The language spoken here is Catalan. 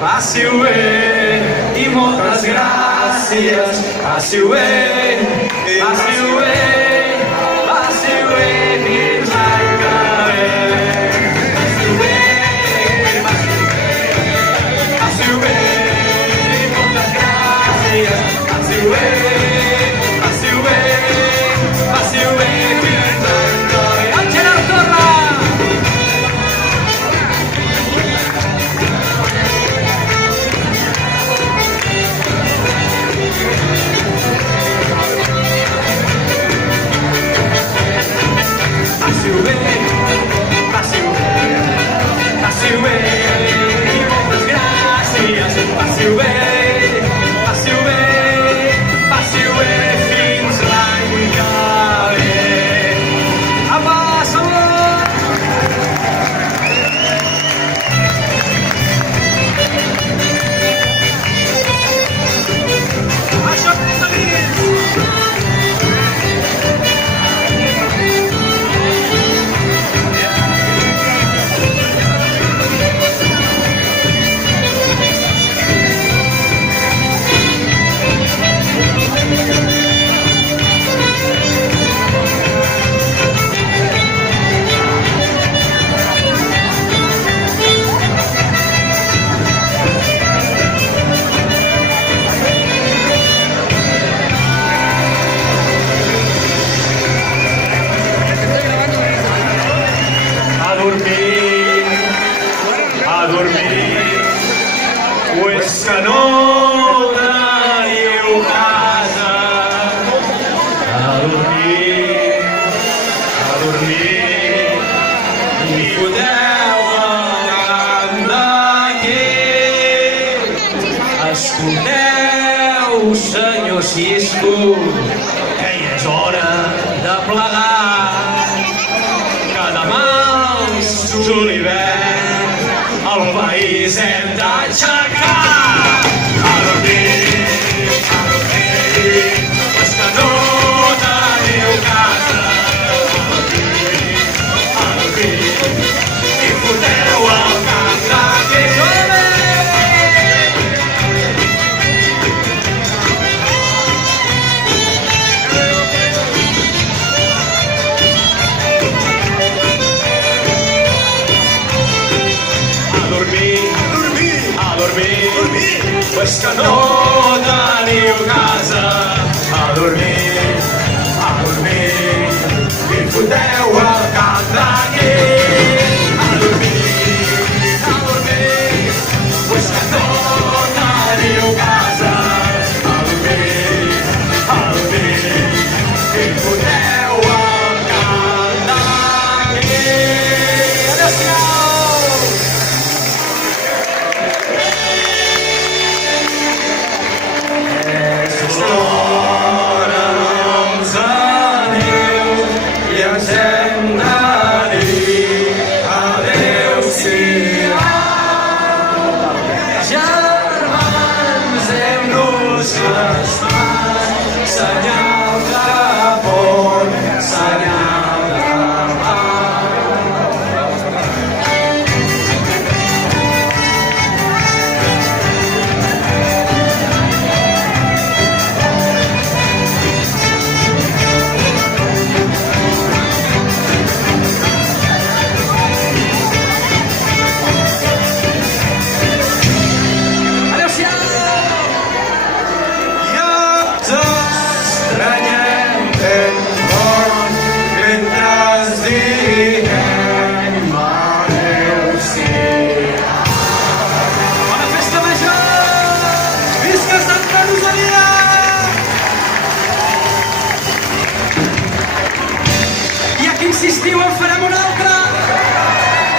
Passi-ho bé i moltes gràcies. Passi-ho bé, passi-ho bé, passi-ho bé fins l'any que ve. Passi-ho bé, passi-ho bé i moltes gràcies. Passi-ho bé, passi-ho bé, passi-ho bé fins l'any que ve. El Gerard Torra! Passi-ho bé, passi-ho bé, passi-ho bé i moltes gràcies. Passi-ho bé, passi-ho bé, passi-ho bé fins l'any que ve. Apa, salut! Això és de dins! A dormir, o és que no teniu casa. A dormir, i foteu el camp d'aquí. Escolteu, senyor Cisco, que ja és hora de plegar, que demà el julivert el país hem d'aixecar. A dormir, és que no teniu casa. A dormir, i foteu el camp d'aquí. A dormir, pues que no teniu casa. A dormir, i foteu el camp d'aquí. A dormir, pues que no teniu casa. A dormir, i foteu el camp d'aquí. Adéu-siau! Senyal de pont, senyal de mar. Adéu-siau! Insistiu en farem una altra?